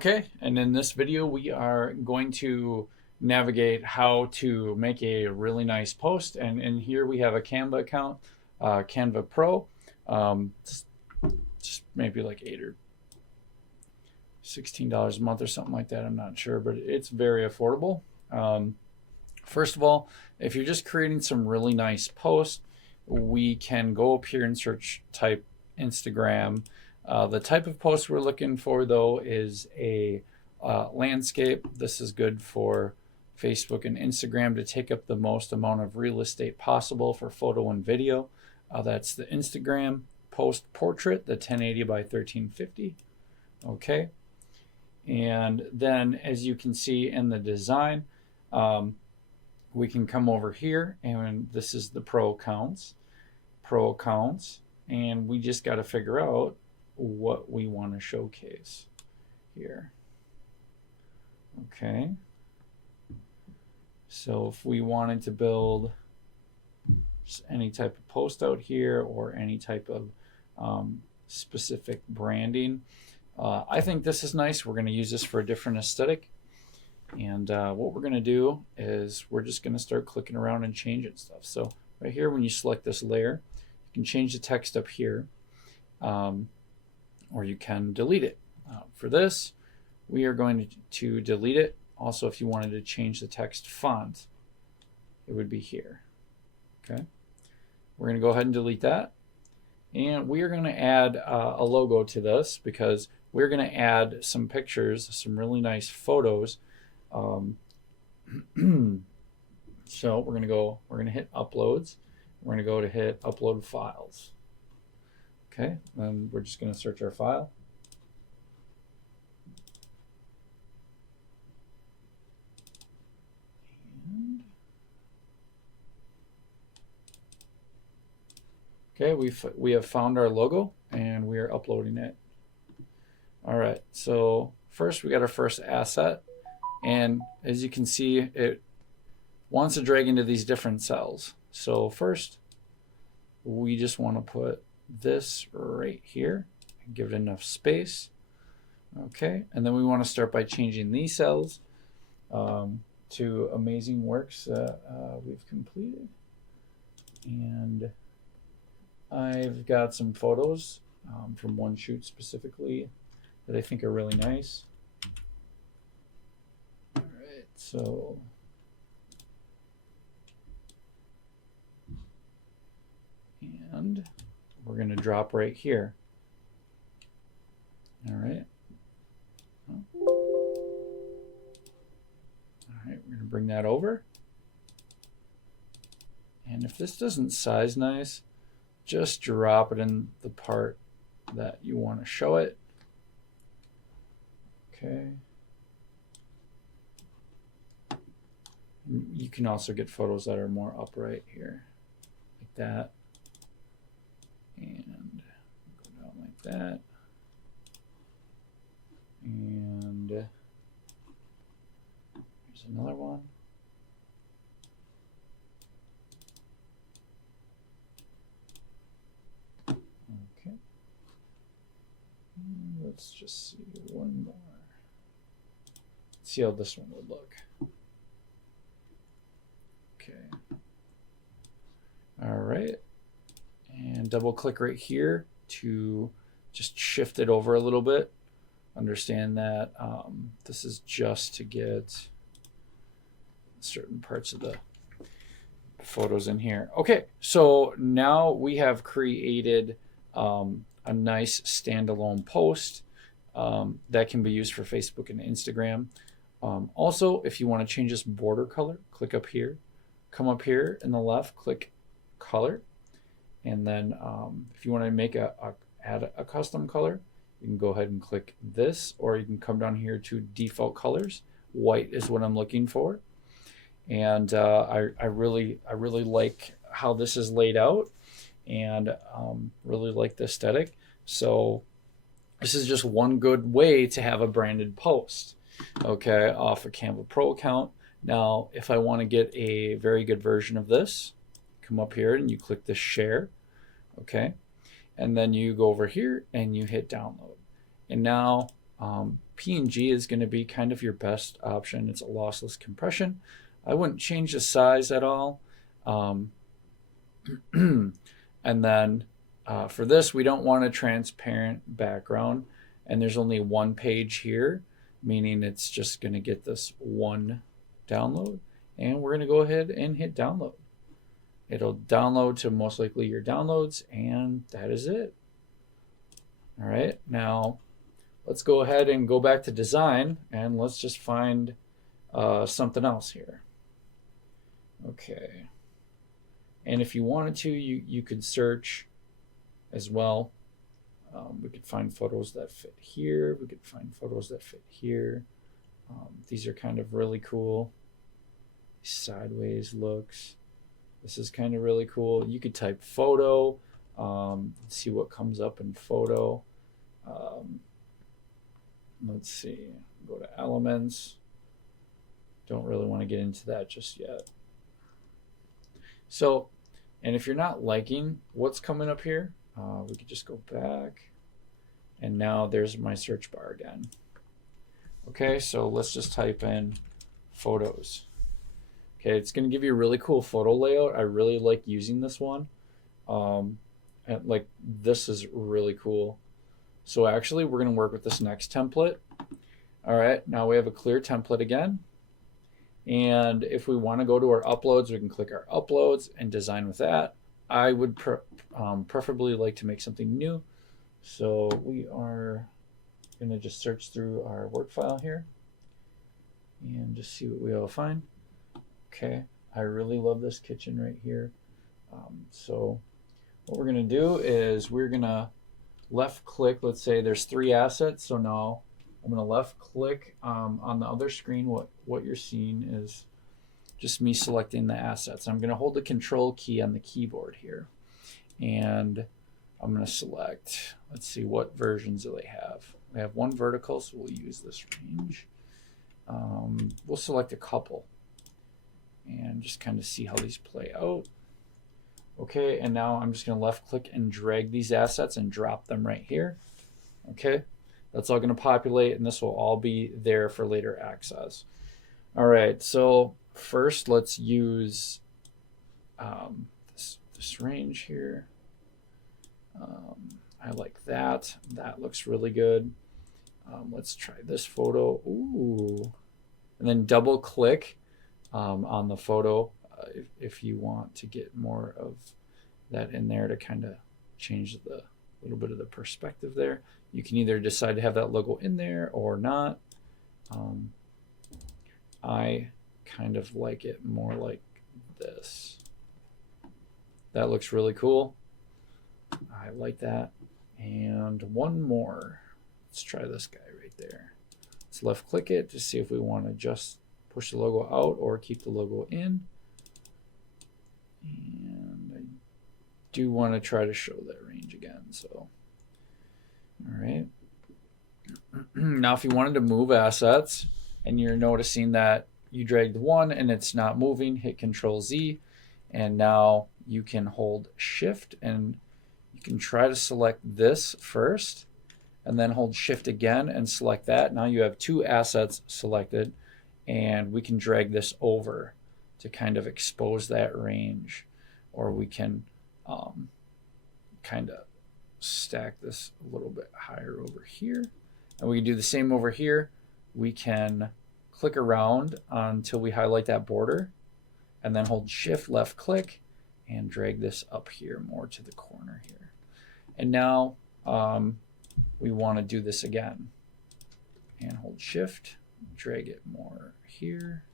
Okay, and in this video we are going to navigate how to make a really nice post. And in here we have a Canva account, Canva Pro, just maybe like $8 or $16 a month or something like that. I'm not sure, but it's very affordable. First of all, if you're just creating some really nice posts, we can go up here and search type Instagram. The type of post we're looking for, though, is a landscape. This is good for Facebook and Instagram to take up the most amount of real estate possible for photo and video. That's the Instagram post portrait, the 1080 by 1350. Okay. And then, as you can see in the design, we can come over here, and this is the pro accounts, and we just got to figure out what we want to showcase here. Okay, so if we wanted to build just any type of post out here or any type of specific branding, I think this is nice. We're going to use this for a different aesthetic, and what we're going to do is we're just going to start clicking around and changing stuff. So right here, when you select this layer, you can change the text up here, or you can delete it. For this, we are going to delete it. Also, if you wanted to change the text font, it would be here. Okay, we're going to go ahead and delete that, and we are going to add a logo to this because we're going to add some pictures, some really nice photos. So we're going to hit uploads. We're going to go to hit upload files. Okay, and we're just going to search our file. And okay, we have found our logo and we are uploading it. All right, so first we got our first asset, and as you can see, it wants to drag into these different cells. So first, we just want to put this right here and give it enough space. Okay, and then we want to start by changing these cells to amazing works that we've completed. And I've got some photos from one shoot specifically that I think are really nice. All right, so and we're going to drop right here. All right. All right, we're going to bring that over. And if this doesn't size nice, just drop it in the part that you want to show it. Okay. You can also get photos that are more upright here, like that. And go down like that. And here's another one. Okay. Let's just see one more. Let's see how this one would look. Okay. All right. And double click right here to just shift it over a little bit. Understand that this is just to get certain parts of the photos in here. Okay, so now we have created a nice standalone post that can be used for Facebook and Instagram. Also, if you want to change this border color, click up here, come up here in the left, click color. And then if you want to make add a custom color, you can go ahead and click this, or you can come down here to default colors. White is what I'm looking for. And I really like how this is laid out, and really like the aesthetic. So this is just one good way to have a branded post, okay, off a Canva Pro account. Now, if I want to get a very good version of this, come up here and you click the share, okay, and then you go over here and you hit download, and now PNG is going to be kind of your best option. It's a lossless compression. I wouldn't change the size at all. And then for this, we don't want a transparent background. And there's only one page here, meaning it's just going to get this one download. And we're going to go ahead and hit download. It'll download to most likely your downloads, and that is it. All right, now let's go ahead and go back to design, and let's just find something else here. Okay, and if you wanted to, you could search as well. We could find photos that fit here. We could find photos that fit here. These are kind of really cool. Sideways looks. This is kind of really cool. You could type photo, see what comes up in photo. Let's see, go to elements. Don't really want to get into that just yet. So, and if you're not liking what's coming up here, we could just go back. And now there's my search bar again. Okay, so let's just type in photos. Okay, it's going to give you a really cool photo layout. I really like using this one. And like this is really cool. So actually, we're going to work with this next template. All right, now we have a clear template again. And if we want to go to our uploads, we can click our uploads and design with that. I would preferably like to make something new. So we are going to just search through our work file here and just see what we all find. Okay, I really love this kitchen right here. So what we're going to do is we're going to left click. Let's say there's 3 assets. So now I'm going to left click on the other screen. What you're seeing is just me selecting the assets. I'm going to hold the control key on the keyboard here. And I'm going to select, let's see, what versions do they have? We have one vertical, so we'll use this range. We'll select a couple and just kind of see how these play out. Okay, and now I'm just going to left click and drag these assets and drop them right here. Okay, that's all going to populate, and this will all be there for later access. All right, so first let's use this range here. I like that. That looks really good. Let's try this photo. Ooh, and then double click on the photo if you want to get more of that in there to kind of change the little bit of the perspective there. You can either decide to have that logo in there or not. I kind of like it more like this. That looks really cool. I like that. And one more. Let's try this guy right there. Let's left click it to see if we want to just push the logo out or keep the logo in. And I do want to try to show that range again. So, all right. Now, if you wanted to move assets and you're noticing that you dragged one and it's not moving, hit Control Z. And now you can hold Shift and you can try to select this first and then hold Shift again and select that. Now you have 2 assets selected, and we can drag this over to kind of expose that range, or we can kind of stack this a little bit higher over here. And we can do the same over here. We can click around until we highlight that border and then hold Shift, left click, and drag this up here more to the corner here. And now we want to do this again. And hold Shift, drag it more here.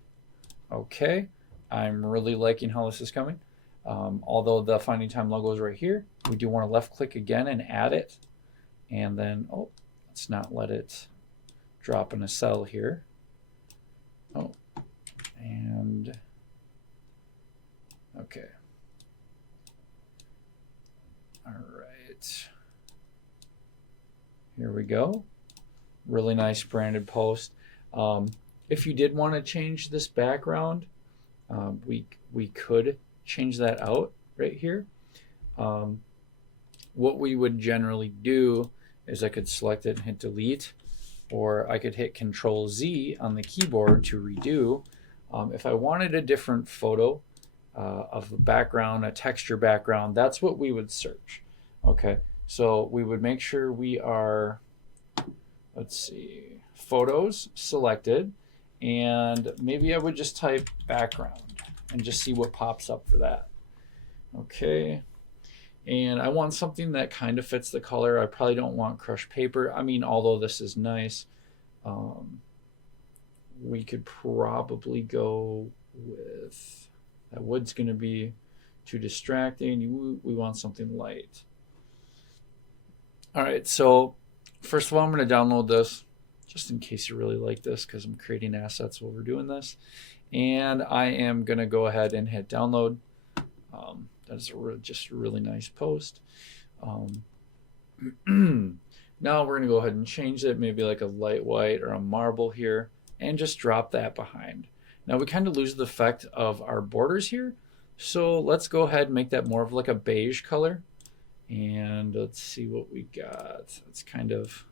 Okay, I'm really liking how this is coming. Although the Finding Time logo is right here, we do want to left click again and add it. And then, oh, let's not let it drop in a cell here. Oh, and okay. All right. Here we go. Really nice branded post. If you did want to change this background, we could change that out right here. What we would generally do is I could select it and hit delete, or I could hit Control Z on the keyboard to redo. If I wanted a different photo of a background, a texture background, that's what we would search. Okay, so we would make sure we are, let's see, photos selected, and maybe I would just type background and just see what pops up for that. Okay, and I want something that kind of fits the color. I probably don't want crushed paper. I mean, although this is nice, we could probably go with, that wood's going to be too distracting. We want something light. All right, so first of all, I'm going to download this just in case you really like this, because I'm creating assets while we're doing this. And I am going to go ahead and hit download. That is just a really nice post. Now we're going to go ahead and change it, maybe like a light white or a marble here, and just drop that behind. Now we kind of lose the effect of our borders here, so let's go ahead and make that more of like a beige color. And let's see what we got. It's kind of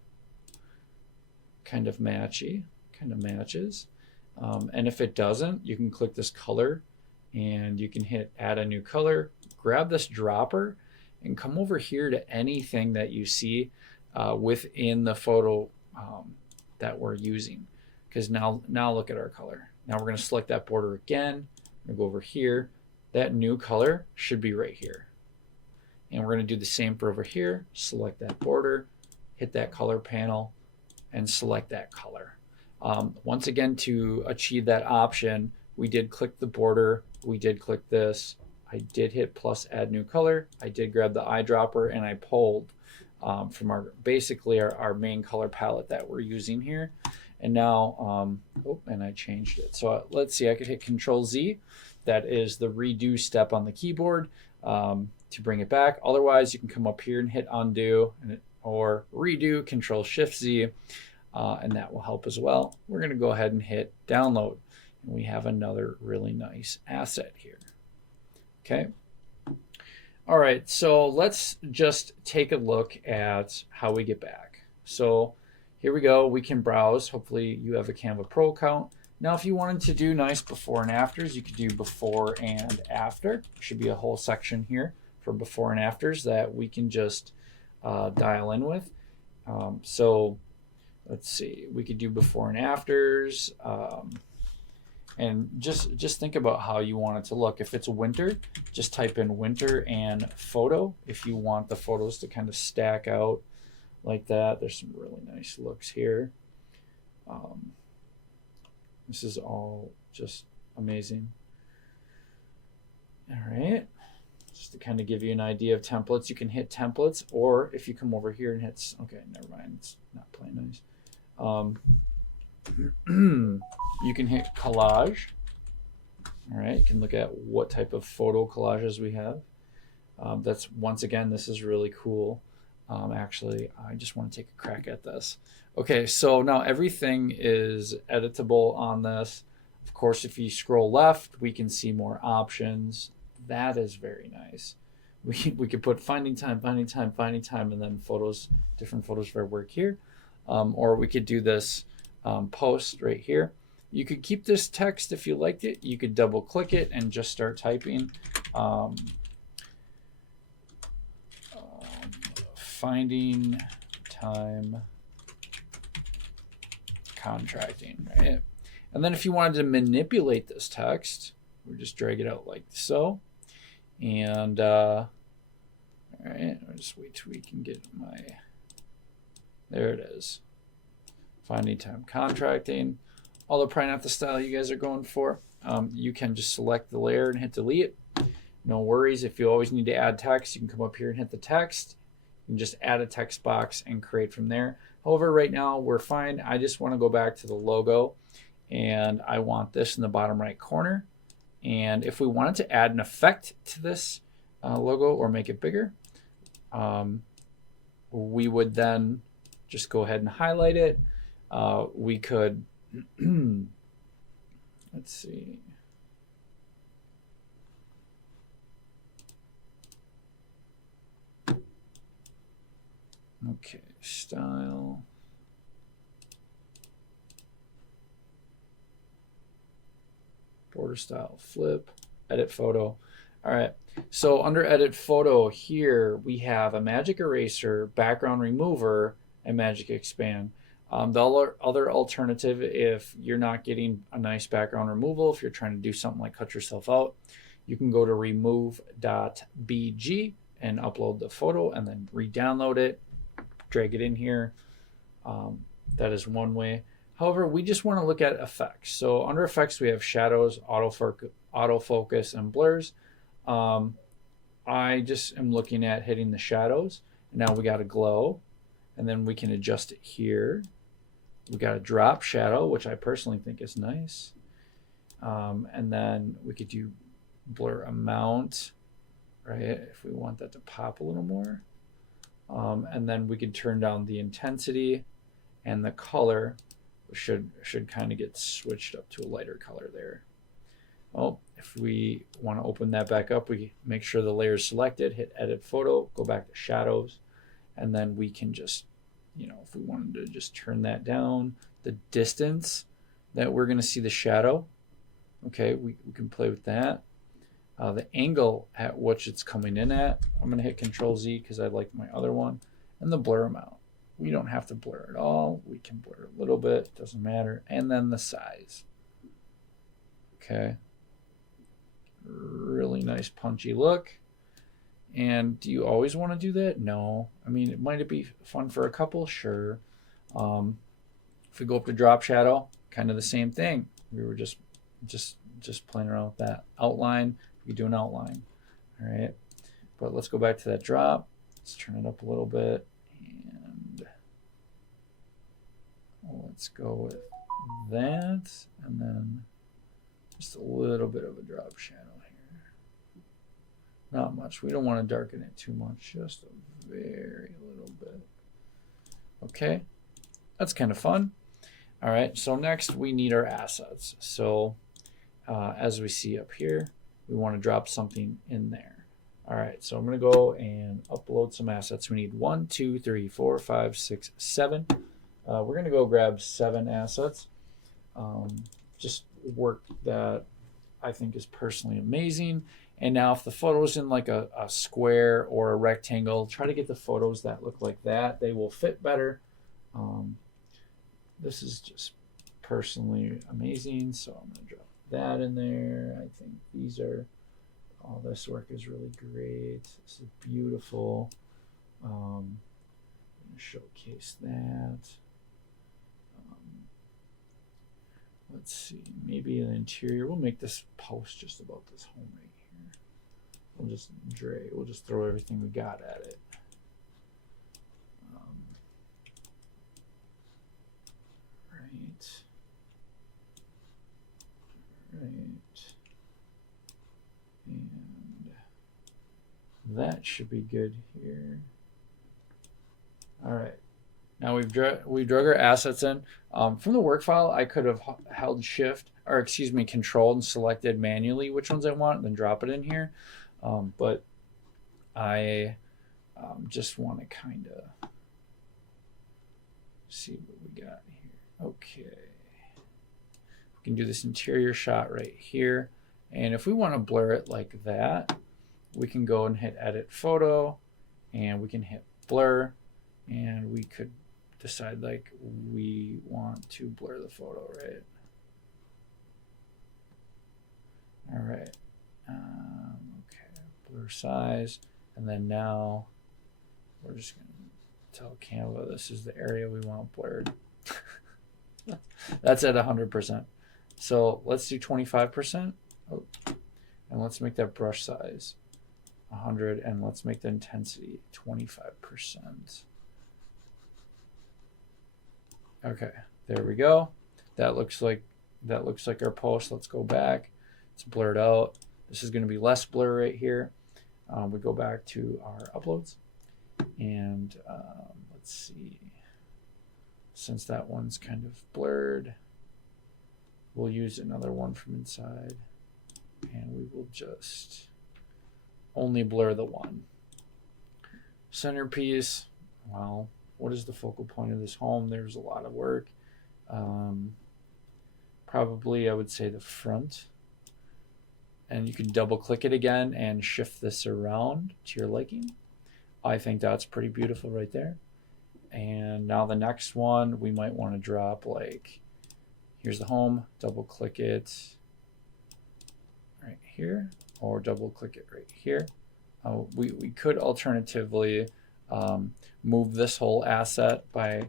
matchy, kind of matches. And if it doesn't, you can click this color and you can hit add a new color, grab this dropper, and come over here to anything that you see within the photo that we're using. Because now look at our color. Now we're going to select that border again. We're going to go over here. That new color should be right here. And we're going to do the same for over here. Select that border, hit that color panel, and select that color. Once again, to achieve that option, we did click the border. We did click this. I did hit plus add new color. I did grab the eyedropper and I pulled from basically our main color palette that we're using here. And now, and I changed it. So let's see, I could hit Control Z. That is the redo step on the keyboard to bring it back. Otherwise, you can come up here and hit undo or redo, Control Shift Z, and that will help as well. We're going to go ahead and hit download. And we have another really nice asset here. Okay. All right, so let's just take a look at how we get back. So here we go. We can browse. Hopefully you have a Canva Pro account. Now, if you wanted to do nice before and afters, you could do before and after. There should be a whole section here for before and afters that we can just dial in with. So let's see. We could do before and afters. And just think about how you want it to look. If it's winter, just type in winter and photo. If you want the photos to kind of stack out like that, there's some really nice looks here. This is all just amazing. All right, just to kind of give you an idea of templates, you can hit templates, or if you come over here and hit, okay, never mind, it's not playing nice. You can hit collage. All right, you can look at what type of photo collages we have. That's, once again, this is really cool. Actually, I just want to take a crack at this. Okay, so now everything is editable on this. Of course, if you scroll left, we can see more options. That is very nice. We could put finding time, and then photos, different photos for our work here. Or we could do this post right here. You could keep this text if you liked it. You could double click it and just start typing. Finding time contracting, right? And then if you wanted to manipulate this text, we just drag it out like so. And all right, I'll just wait till we can get there it is. Finding time contracting. Although probably not the style you guys are going for. You can just select the layer and hit delete. No worries. If you always need to add text, you can come up here and hit the text. You can just add a text box and create from there. However, right now we're fine. I just want to go back to the logo, and I want this in the bottom right corner. And if we wanted to add an effect to this logo or make it bigger, we would then just go ahead and highlight it. We could, let's see. Okay, style. border style, flip, edit photo. All right, so under edit photo here, we have a magic eraser, background remover, and magic expand. The other alternative, if you're not getting a nice background removal, if you're trying to do something like cut yourself out, you can go to remove.bg and upload the photo and then re-download it, drag it in here. That is one way. However, we just want to look at effects. So under effects, we have shadows, autofocus, and blurs. I just am looking at hitting the shadows. Now we got a glow, and then we can adjust it here. We got a drop shadow, which I personally think is nice. And then we could do blur amount, right? If we want that to pop a little more. And then we could turn down the intensity, and the color should kind of get switched up to a lighter color there. Oh, if we want to open that back up, we make sure the layer is selected, hit edit photo, go back to shadows, and then we can just, if we wanted to just turn that down, the distance that we're going to see the shadow, okay, we can play with that. The angle at which it's coming in at, I'm going to hit Control Z because I like my other one, and the blur amount. We don't have to blur it all. We can blur a little bit, doesn't matter. And then the size. Okay. Really nice punchy look. And do you always want to do that? No. I mean, it might be fun for a couple, sure. If we go up to drop shadow, kind of the same thing. We were just playing around with that. Outline, we do an outline. All right. But let's go back to that drop. Let's turn it up a little bit. And let's go with that. And then just a little bit of a drop shadow here. Not much. We don't want to darken it too much. Just a very little bit. Okay. That's kind of fun. All right. So next we need our assets. So as we see up here, we want to drop something in there. All right. So I'm going to go and upload some assets. We need 1, 2, 3, 4, 5, 6, 7. We're going to go grab 7 assets. Just work that I think is personally amazing. And now if the photo's in like a square or a rectangle, try to get the photos that look like that. They will fit better. This is just personally amazing. So I'm going to drop that in there. I think all this work is really great. This is beautiful. I'm going to showcase that. Let's see, maybe an interior. We'll make this post just about this home right here. We'll just throw everything we got at it. Right. And that should be good here. All right. Now we've drug our assets in. From the work file, I could have held Control and selected manually which ones I want, and then drop it in here. But I just want to kind of see what we got here. Okay. We can do this interior shot right here. And if we want to blur it like that, we can go and hit edit photo, and we can hit blur, and we could decide like we want to blur the photo, right? All right. Okay, blur size, and then now we're just going to tell Canva this is the area we want blurred. That's at 100%. So let's do 25%. Oh, and let's make that brush size 100, and let's make the intensity 25%. Okay, there we go. That looks like our post. Let's go back. It's blurred out. This is going to be less blur right here. We go back to our uploads, and let's see. Since that one's kind of blurred, we'll use another one from inside, and we will just only blur the one. Centerpiece, well, what is the focal point of this home? There's a lot of work. Probably I would say the front. and you can double click it again and shift this around to your liking. I think that's pretty beautiful right there. And now the next one, we might want to drop like, here's the home, double click it right here, or double click it right here. We could alternatively move this whole asset by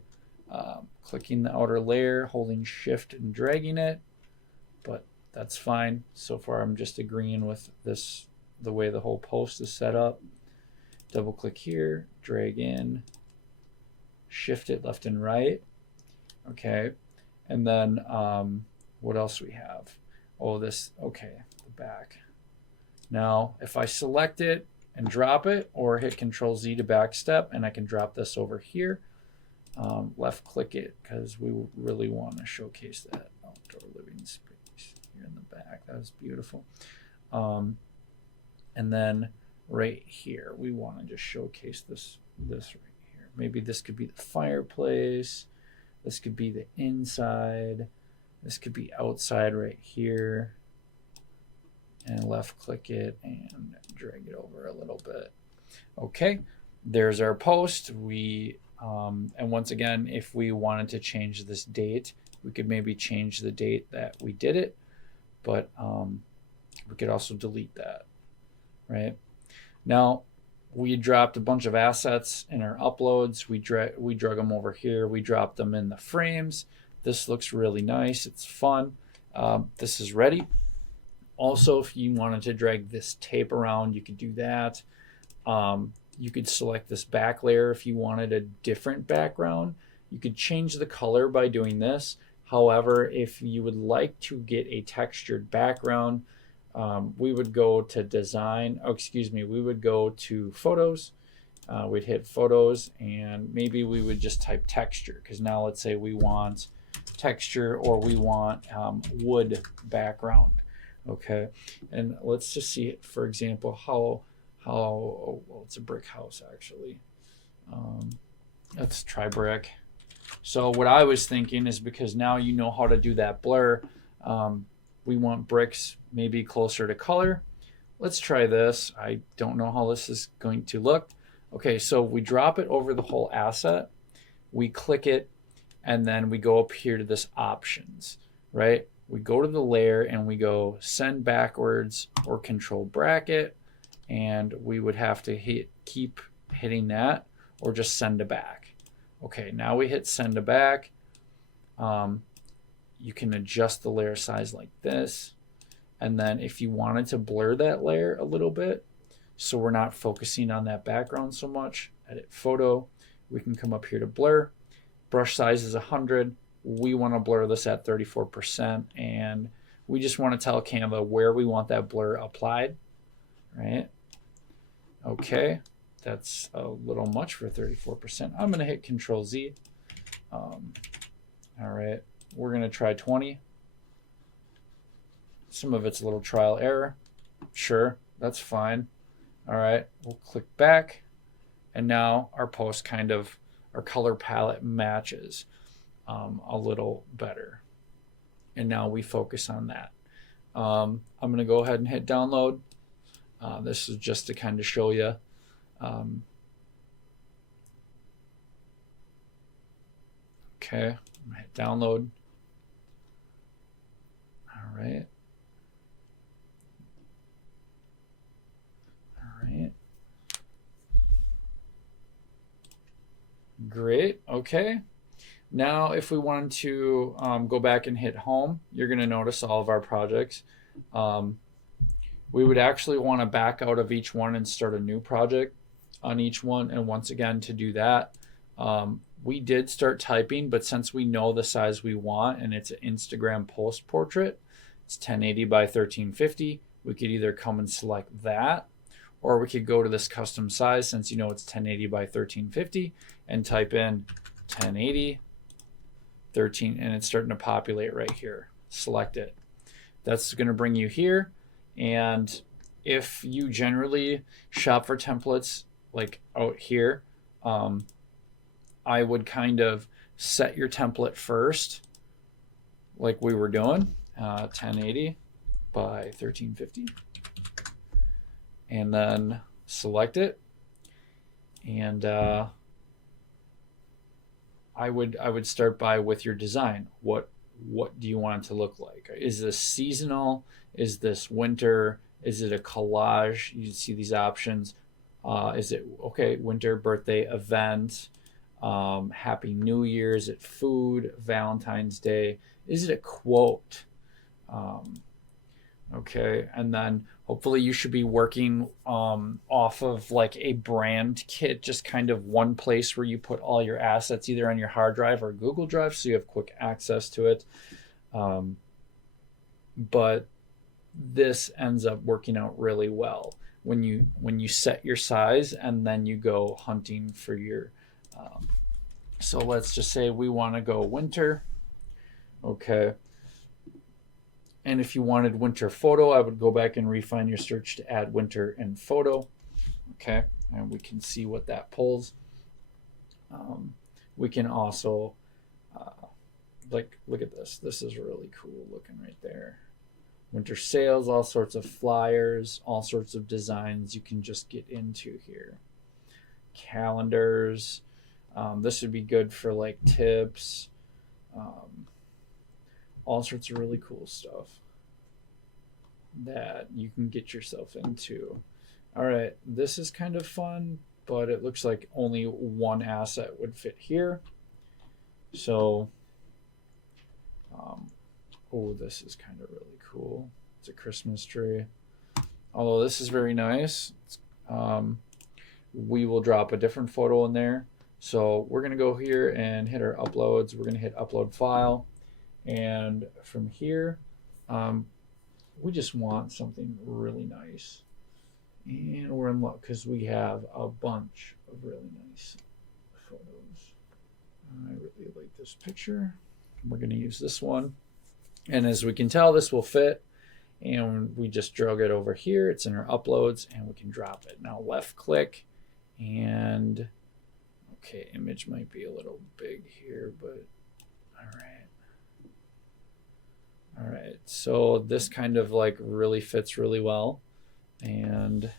clicking the outer layer, holding shift and dragging it, but that's fine. So far I'm just agreeing with this, the way the whole post is set up. Double click here, drag in, shift it left and right. Okay, and then what else we have? Oh, this, okay, the back. Now if I select it and drop it, or hit Control Z to back step, and I can drop this over here, left click it, because we really want to showcase that outdoor living space here in the back. That was beautiful. And then right here, we want to just showcase this right here. Maybe this could be the fireplace. This could be the inside. This could be outside right here. And left click it and drag it over a little bit. Okay, there's our post. And once again, if we wanted to change this date, we could maybe change the date that we did it, but we could also delete that, right? Now, we dropped a bunch of assets in our uploads. We drug them over here. We dropped them in the frames. This looks really nice. It's fun. This is ready. Also, if you wanted to drag this tape around, you could do that. You could select this back layer if you wanted a different background. You could change the color by doing this. However, if you would like to get a textured background, we would go to design. Oh, excuse me. We would go to photos. We'd hit photos, and maybe we would just type texture, because now let's say we want texture, or we want wood background. Okay, and let's just see, for example, how oh, well, it's a brick house actually. Let's try brick. So what I was thinking is, because now you know how to do that blur, we want bricks maybe closer to color. Let's try this. I don't know how this is going to look. Okay, so we drop it over the whole asset, we click it, and then we go up here to this options, right? We go to the layer and we go send backwards or control bracket, and we would have to keep hitting that, or just send to back. Okay, now we hit send to back. You can adjust the layer size like this, and then if you wanted to blur that layer a little bit, so we're not focusing on that background so much, edit photo, we can come up here to blur. Brush size is 100. We want to blur this at 34%, and we just want to tell Canva where we want that blur applied, right? Okay, that's a little much for 34%. I'm going to hit Control Z. All right, we're going to try 20. Some of it's a little trial error. Sure, that's fine. All right, we'll click back, and now our post kind of, our color palette matches a little better. And now we focus on that. I'm going to go ahead and hit download. This is just to kind of show you. Okay, I'm going to hit download. All right. All right. Great. Okay. Now, if we wanted to go back and hit home, you're going to notice all of our projects. We would actually want to back out of each one and start a new project on each one. And once again, to do that, we did start typing, but since we know the size we want, and it's an Instagram post portrait, it's 1080 by 1350, we could either come and select that, or we could go to this custom size, since you know it's 1080 by 1350, and type in 1080 13, and it's starting to populate right here. Select it. That's going to bring you here. And if you generally shop for templates like out here, I would kind of set your template first, like we were doing, 1080 by 1350. And then select it. And I would start with your design. What do you want it to look like? Is this seasonal? Is this winter? Is it a collage? You see these options. Is it okay? Winter, birthday, event, Happy New Year. Is it food? Valentine's Day. Is it a quote? Okay, and then hopefully you should be working off of like a brand kit, just kind of one place where you put all your assets either on your hard drive or Google Drive, so you have quick access to it. But this ends up working out really well when you set your size and then you go hunting for your. So let's just say we want to go winter. Okay. And if you wanted winter photo, I would go back and refine your search to add winter and photo. Okay, and we can see what that pulls. We can also, look at this. This is really cool looking right there. Winter sales, all sorts of flyers, all sorts of designs you can just get into here. Calendars. This would be good for like tips. All sorts of really cool stuff that you can get yourself into. All right, this is kind of fun, but it looks like only one asset would fit here. So, oh, this is kind of really cool. It's a Christmas tree. Although this is very nice, we will drop a different photo in there. So we're gonna go here and hit our uploads. We're gonna hit upload file. And from here, we just want something really nice. And we're in luck because we have a bunch of really nice photos. I really like this picture. We're going to use this one. And as we can tell, this will fit. And we just drug it over here. It's in our uploads and we can drop it. Now left click and, okay, image might be a little big here, but all right. All right, so this kind of like really fits really well. And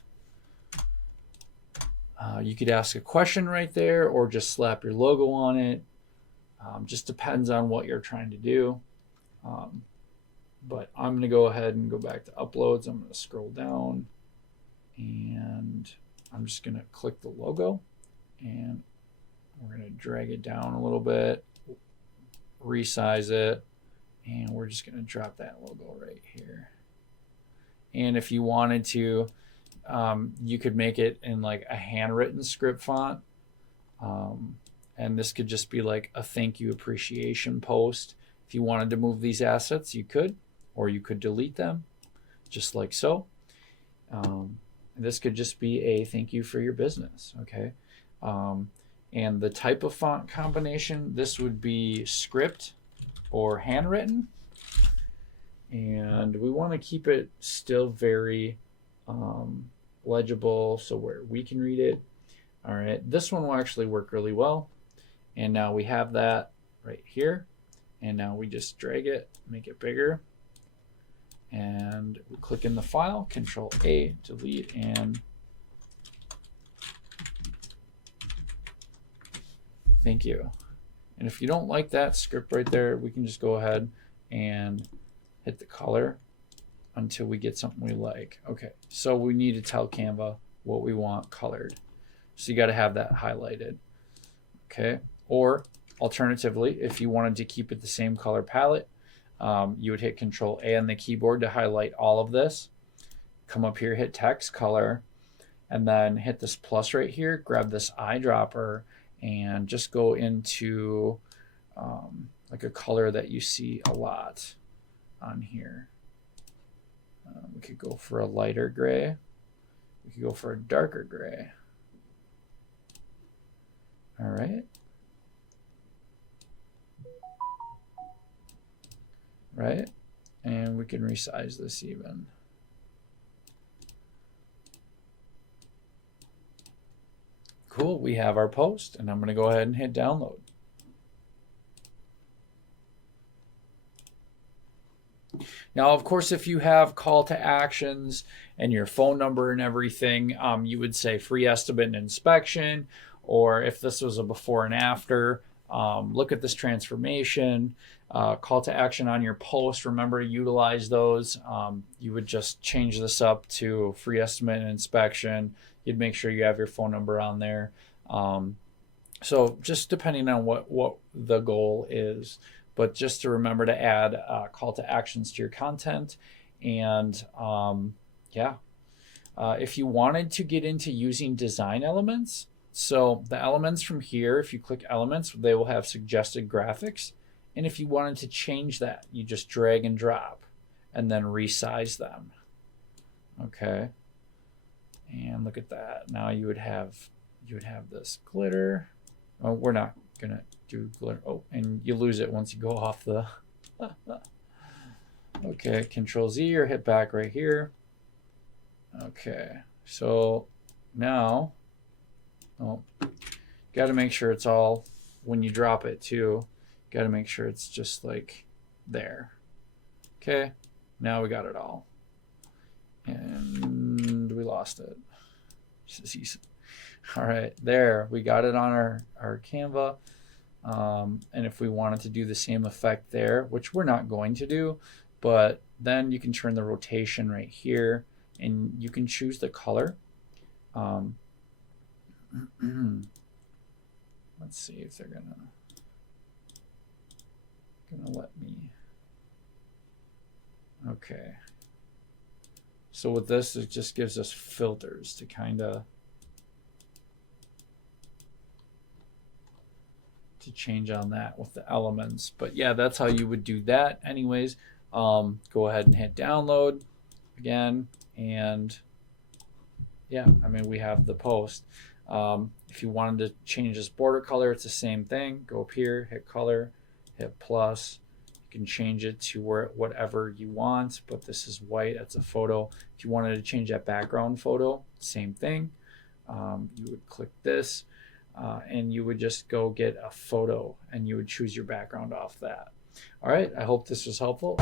you could ask a question right there or just slap your logo on it. Just depends on what you're trying to do. But I'm gonna go ahead and go back to uploads. I'm gonna scroll down and I'm just gonna click the logo and we're gonna drag it down a little bit, resize it. And we're just going to drop that logo right here. And if you wanted to, you could make it in like a handwritten script font. And this could just be like a thank you appreciation post. If you wanted to move these assets, you could, or you could delete them just like so. This could just be a thank you for your business. Okay. And the type of font combination, this would be script or handwritten, and we want to keep it still very legible so where we can read it. All right, this one will actually work really well, and now we have that right here, and now we just drag it, make it bigger, and we click in the file, Control A, delete, and thank you. And if you don't like that script right there, we can just go ahead and hit the color until we get something we like. Okay, so we need to tell Canva what we want colored. So you got to have that highlighted. Okay, or alternatively, if you wanted to keep it the same color palette, you would hit Control A on the keyboard to highlight all of this. Come up here, hit text color, and then hit this plus right here, grab this eyedropper, and just go into like a color that you see a lot on here. We could go for a lighter gray. We could go for a darker gray. All right. Right. And we can resize this even. Cool, we have our post, and I'm going to go ahead and hit download. Now, of course, if you have call to actions and your phone number and everything, you would say free estimate and inspection, or if this was a before and after, look at this transformation, call to action on your post. Remember to utilize those. You would just change this up to free estimate and inspection. You'd make sure you have your phone number on there. So just depending on what the goal is, but just to remember to add call to actions to your content. And if you wanted to get into using design elements, so the elements from here, if you click elements, they will have suggested graphics. And if you wanted to change that, you just drag and drop and then resize them. Okay. And look at that. Now you would have this glitter. Oh, we're not gonna do glitter. Oh, and you lose it once you go off the okay, Control Z or hit back right here. Okay, so now got to make sure it's all, when you drop it too, got to make sure it's just like there. Okay, now we got it all, and we lost it. All right, there, we got it on our Canva. And if we wanted to do the same effect there, which we're not going to do, but then you can turn the rotation right here and you can choose the color. Let's see if they're gonna let me. Okay. So with this, it just gives us filters to kind of change on that with the elements. But yeah, that's how you would do that anyways. Go ahead and hit download again, and yeah, I mean, we have the post. If you wanted to change this border color, it's the same thing. Go up here, hit color, hit plus. You can change it to whatever you want, but this is white, that's a photo. If you wanted to change that background photo, same thing. You would click this, and you would just go get a photo and you would choose your background off that. All right, I hope this was helpful.